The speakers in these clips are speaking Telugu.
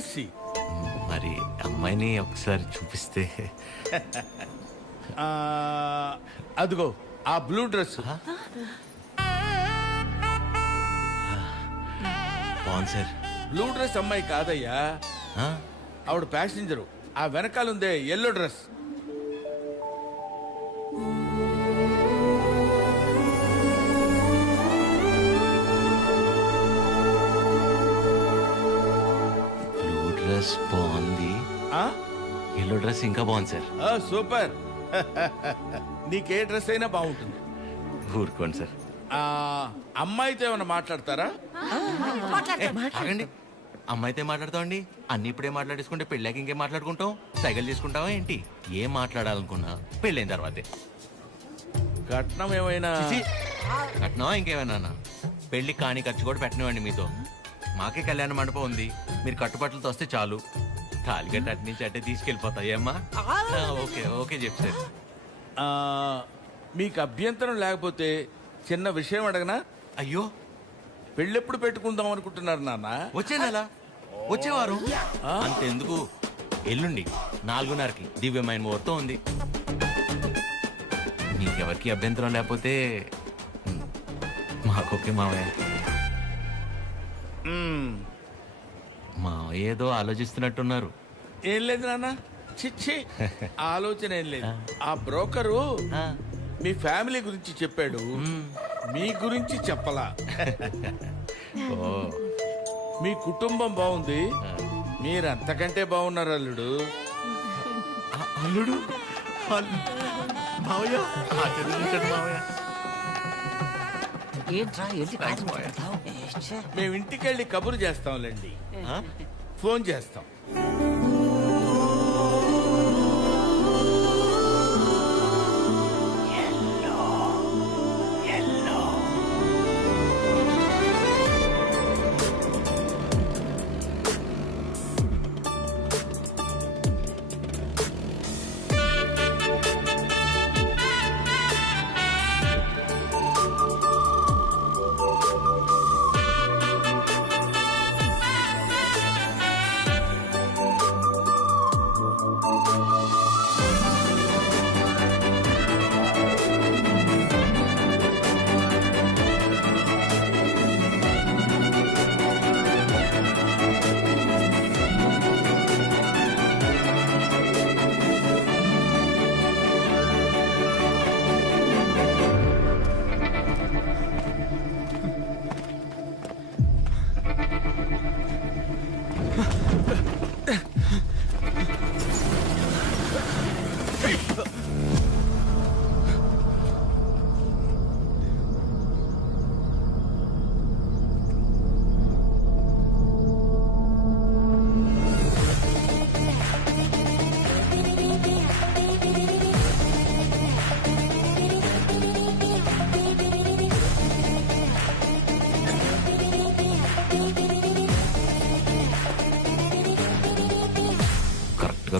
ఎంఎస్సి. మరి అమ్మాయిని ఒకసారి చూపిస్తే. అదిగో ఆ బ్లూ డ్రెస్. బాగుంది సార్. బ్లూ డ్రెస్ అమ్మాయి కాదయ్యా, ఆవిడ ప్యాసింజరు. ఆ వెనకాలందే ఎల్లో డ్రెస్. బ్లూ డ్రెస్ బాగుంది, ఎల్లో డ్రెస్ ఇంకా బాగుంది సార్. సూపర్. నీకే డ్రెస్ అయినా బాగుంటుంది. ఊరుకోండి సార్. అమ్మాయితో ఏమైనా మాట్లాడతారా? ఆగండి, అమ్మాయితే మాట్లాడతామండి. అన్ని ఇప్పుడే మాట్లాడేసుకుంటే పెళ్ళాక ఇంకేం మాట్లాడుకుంటాం? సైకిల్ చేసుకుంటావా ఏంటి? ఏం మాట్లాడాలనుకున్నా పెళ్ళైన తర్వాతే. కట్నం ఏమైనా? కట్నమా ఇంకేమైనా? పెళ్లి కాని ఖర్చు కూడా పెట్టనివ్వండి మీతో. మాకే కళ్యాణ మండపం ఉంది, మీరు కట్టుబట్టలతో వస్తే చాలు. తాలిగట్ట అటు నుంచి అట్టే తీసుకెళ్ళిపోతాయి అమ్మా. ఓకే ఓకే చెప్తారు. మీకు అభ్యంతరం లేకపోతే చిన్న విషయం అడగనా? అయ్యో, పెళ్ళెప్పుడు పెట్టుకుందాం అనుకుంటున్నారు నాన్న? వచ్చే నెల, వచ్చేవారు. అంతెందుకు, ఎల్లుండి 4:30కి దివ్యమైన ముహూర్తం ఉంది. మీకెవరికి అభ్యంతరం లేకపోతే మాకొకే మావయ్య. మావయ్య ఏదో ఆలోచిస్తున్నట్టున్నారు. ఏం లేదు నాన్న, చిచ్చి ఆలోచన ఏం లేదు. ఆ బ్రోకరు మీ ఫ్యామిలీ గురించి చెప్పాడు, మీ గురించి చెప్పలా. మీ కుటుంబం బాగుంది, మీరు అంతకంటే బాగున్నారు అల్లుడు. అల్లుడు మావయ్య, మేము ఇంటికి వెళ్ళి కబురు చేస్తాంలేండి, ఫోన్ చేస్తాం.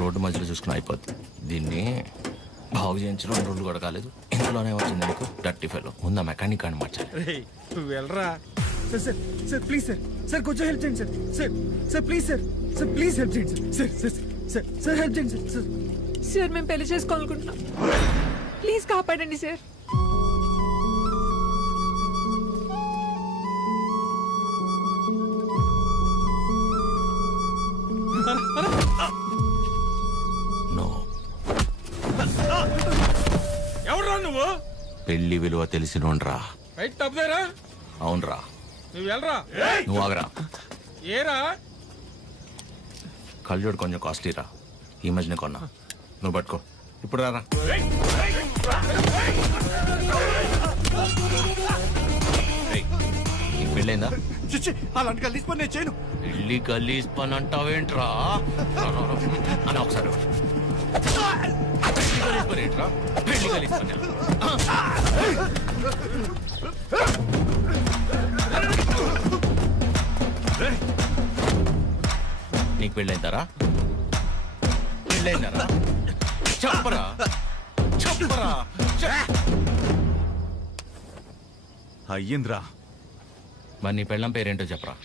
రోడ్డు మధ్యలో చూసుకుని అయిపోద్ది. దీన్ని బాగు చేయించడం 2 రోజులు కూడా కాలేదు, ఇందులోనే వచ్చింది నీకు డర్టీ ఫెలో. ముందు మెకానిక్ అని మార్చాలి. నువ్వు వెళ్ళరా. Sir sir please sir, sir కొంచెం హెల్ప్ చేయండి sir. Sir sir please sir, sir please help చేయండి sir. Sir sir sir help చేయండి సార్. సార్ మేము పెళ్లి చేసుకోవాలనుకుంటున్నాం, ప్లీజ్ కాపాడండి సార్. ఎవరా నువ్వు? పెళ్లి విలువ తెలిసినోండ్రా. అవునరా, నువ్వు వెళ్ళరా. నువ్వు ఆగరా. ఏరా కళ్ళజోడు కొంచెం కాస్ట్లీరా, ఈ మధ్యనే కొన్నా. నువ్వు పట్టుకో, ఇప్పుడు రారా. నీకు పెళ్ళైందా? అలాంటి కలిసి పని నేను చేయను. పెళ్లి గలీజ్ పని అంటావేంట్రా? అని ఒకసారి పెళ్లి గలీజ్ పని. నీకు పెళ్ళైందారా? పెళ్ళైందారా? చెప్పరా చెప్పరా. అయ్యింద్రా. మరి నీ పెళ్ళం పేరేంటో చెప్పరా.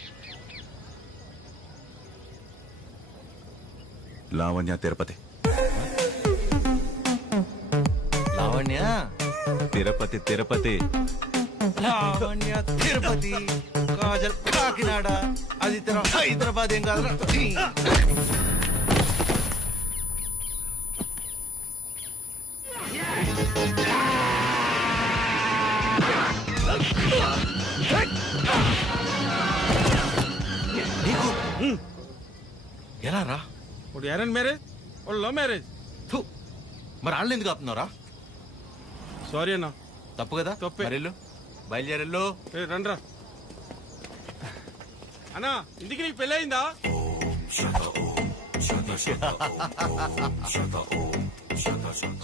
లావణ్య తిరుపతి. లావణ్య తిరుపతి తిరుపతి. లావణ్య తిరుపతి, కాజల్ కాకినాడ, అది హైదరాబాద్ ఏం కాదు. ఎలా రా? ఇప్పుడు అరేంజ్ మ్యారేజ్, లవ్ మ్యారేజ్. మరి వాళ్ళు ఎందుకు ఆపుతున్నారా? సారీ అన్న. తప్పు కదా? తప్పే. మరి వెళ్ళు, బయలుదేరెళ్ళు. రండ్రా అన్నా, ఇంటికి నీకు పెళ్ళి అయిందా?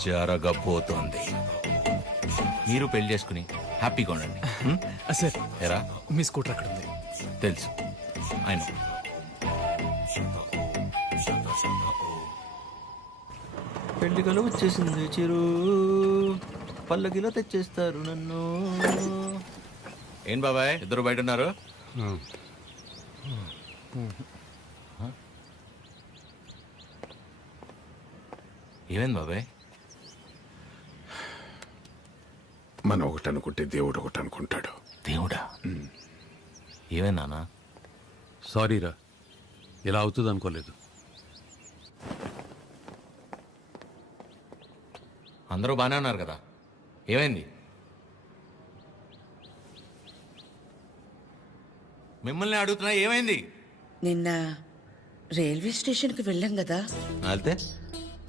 జరగబోతోంది. మీరు పెళ్లి చేసుకుని హ్యాపీగా ఉండండి. సార్ ఎరా మీ స్కూటర్ అక్కడ ఉంది. తెలుసు ఆయన. పెళ్లి కల వచ్చేసింది చిరు, పల్లకిలో తెచ్చేస్తారు నన్ను. ఏం బాబాయ్ ఇద్దరు బయట ఉన్నారు? ఏమైంది బాబాయ్? మనం ఒకటి అనుకుంటే దేవుడు ఒకటి అనుకుంటాడు. దేవుడా? ఏమైంది నాన్న? సారీరా, ఇలా అవుతుంది అనుకోలేదు. అందరూ బాగానే ఉన్నారు కదా, ఏమైంది? మిమ్మల్ని అడుగుతున్నా, ఏమైంది? నిన్న రైల్వే స్టేషన్కి వెళ్ళాం కదా, వెళ్తే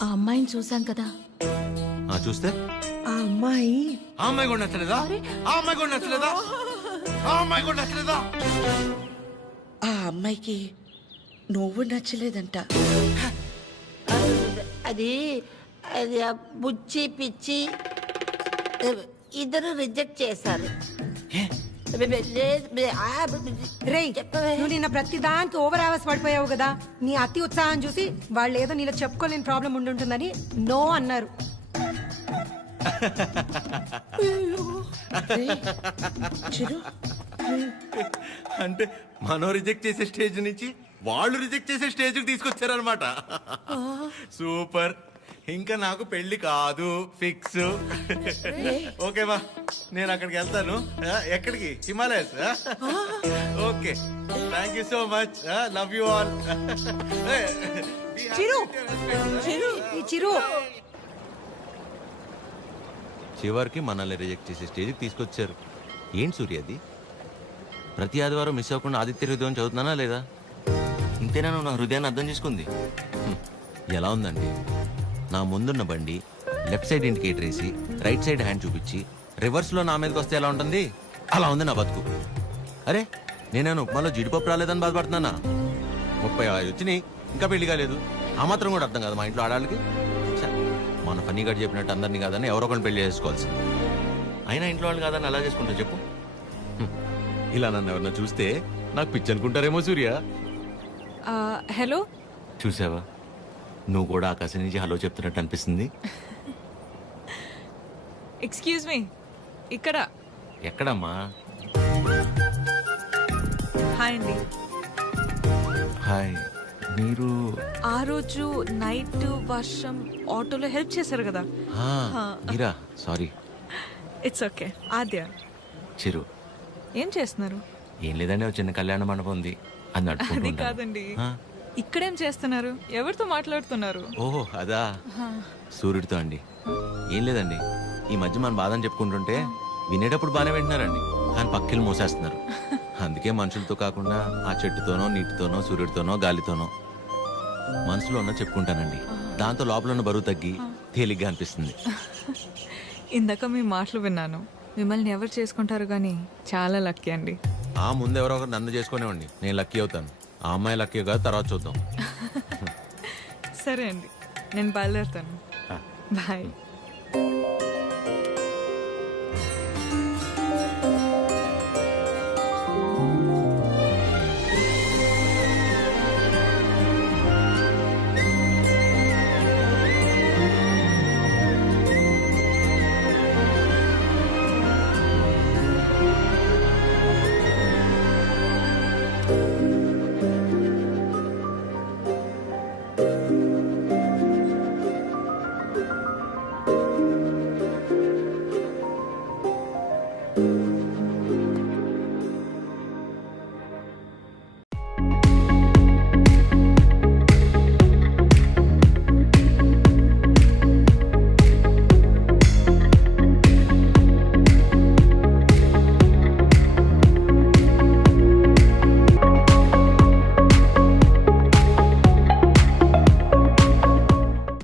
ఆ అమ్మాయిని చూసాం కదా. చూస్తే ఆ అమ్మాయి ఆ అమ్మాయి కూడా నచ్చలేదా? ఆ అమ్మాయి కూడా నచ్చలేదా? ఆ అమ్మాయి కూడా నచ్చలేదా? ఆ అమ్మాయికి నువ్వు నచ్చలేదంట. అది అది ఆ బుచ్చి పిచ్చి ఇద్దరు రిజెక్ట్ చేశారు. రేయ్, నువ్వు నిన్న ప్రతి దానికి ఓవర్ అవర్స్ పడిపోయావు కదా. నీ అతి ఉత్సాహం చూసి వాళ్ళు ఏదో నీలో చెప్పుకోలేని ప్రాబ్లం ఉండుంటుందని నో అన్నారు. చిరు, అంటే మనం రిజెక్ట్ చేసే స్టేజ్ నుంచి వాళ్ళు రిజెక్ట్ చేసే స్టేజ్కి తీసుకొచ్చారనమాట. సూపర్. ఇంకా నాకు పెళ్లి కాదు, ఫిక్స్. ఓకేవా, నేను అక్కడికి వెళ్తాను. ఎక్కడికి? Himalayas. Okay, thank you so much. Love you all. Chiru, ఈ చిరు చివరికి మనల్ని రిజెక్ట్ చేసే స్టేజ్కి తీసుకొచ్చారు. ఏంటి సూర్యది? ప్రతి ఆదివారం మిస్ అవ్వకుండా ఆదిత్య హృదయం చదువుతున్నానా లేదా? ఇంతేనా నువ్వు నా హృదయాన్ని అర్థం చేసుకుంది? ఎలా ఉందండి? నా ముందున్న బండి లెఫ్ట్ సైడ్ ఇండికేటర్ వేసి రైట్ సైడ్ హ్యాండ్ చూపించి రివర్స్లో నా మీదకి వస్తే ఎలా ఉంటుంది? అలా ఉంది నా బతుకు. అరే, నేనేను ఉప్మాలో జీడిపప్పు రాలేదని బాధపడుతున్నానా? 35 వచ్చినాయి, ఇంకా పెళ్లి కాలేదు. ఆ మాత్రం కూడా అర్థం కాదు మా ఇంట్లో ఆడాళ్ళకి. మన ఫనీ గడ్ చెప్పినట్టు అందరినీ కాదని ఎవరో ఒకరిని పెళ్లి చేసుకోవాల్సి. అయినా ఇంట్లో వాళ్ళు కాదని అలా చేసుకుంటా చెప్పు. ఇలా నన్ను ఎవరన్నా చూస్తే నాకు పిచ్చి అనుకుంటారేమో సూర్య. హలో, చూసావా, నువ్వు కూడా ఆకాశం నుంచి హలో చెప్తున్నట్టు అనిపిస్తుంది. ఎక్స్క్యూజ్ మీ, ఇక్కడ. ఎక్కడమ్మా? హాయ్ అండి. హాయ్. మీరు ఆ రోజు నైట్ వర్షం ఆటోలో హెల్ప్ చేశారు కదా. మీరా? Sorry. It's okay. Aadya. Chiru. ఏం చేస్తున్నారు? ఏం లేదండి, ఒక చిన్న కళ్యాణ మండపం ఉంది, అది నడుపుకుంటూ అది ఉంటాను. కాదండి, ఇక్కడేం చేస్తున్నారు? ఎవరితో మాట్లాడుతున్నారు? ఓహో అదా, సూర్యుడితో అండి. ఏం లేదండి, ఈ మధ్య మన బాధని చెప్పుకుంటుంటే వినేటప్పుడు బాగానే వింటున్నారండి, కానీ పక్కిలు మోసేస్తున్నారు. అందుకే మనుషులతో కాకుండా ఆ చెట్టుతోనో, నీటితోనో, సూర్యుడితోనో, గాలితోనో మనసులో ఉన్న చెప్పుకుంటానండి. దాంతో లోపల ఉన్న బరువు తగ్గి తేలిగ్గా అనిపిస్తుంది. ఇందాక మీ మాటలు విన్నాను. మిమ్మల్ని ఎవరు చేసుకుంటారు కానీ చాలా లక్కీ అండి. ఆ ముందెవరో ఒకరు నన్ను చేసుకునేవ్వండి, నేను లక్కీ అవుతాను. ఆ అమ్మాయి లక్కీ కాదు, తర్వాత చూద్దాం. సరే అండి, నేను బయలుదేరుతాను. బాయ్. ఆ